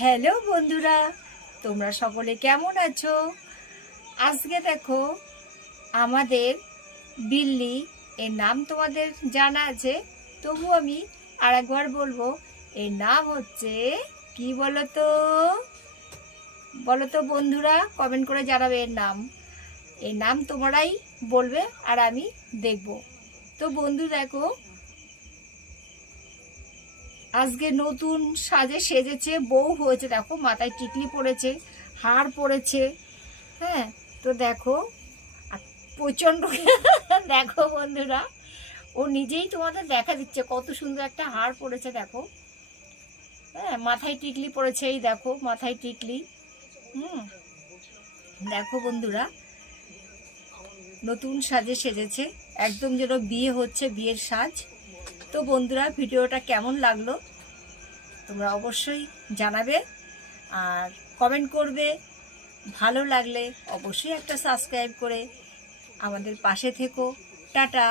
Hello বন্ধুরা, তোমরা সকলে কেমন আছো? আজকে দেখো আমাদের বিল্লি, এর নাম তোমাদের জানা আছে, তবু আমি আরেকবার বলবো। এর নাম হচ্ছে কি বলো তো? বন্ধুরা, কমেন্ট করে জানাবে এর নাম তোমরাই বলবে আর আমি দেখব। তো বন্ধু দেখো, আজকে নতুন সাজে সেজেছে, বউ হয়েছে। দেখো মাথায় টিকলি পড়েছে, হার পড়েছে। হ্যাঁ, তো দেখো আর প্রচণ্ড দেখো বন্ধুরা, ও নিজেই তোমাদের দেখা দিচ্ছে কত সুন্দর একটা হার পড়েছে। দেখো, হ্যাঁ, মাথায় টিকলি পড়েছে, এই দেখো মাথায় টিকলি। দেখো বন্ধুরা, নতুন সাজে সেজেছে, একদম যেন বিয়ে হচ্ছে, বিয়ের সাজ। তো বন্ধুরা, ভিডিওটা কেমন লাগলো তোমরা অবশ্যই জানাবে আর কমেন্ট করবে। ভালো লাগলে অবশ্যই একটা সাবস্ক্রাইব করে আমাদের পাশে থেকো। টাটা।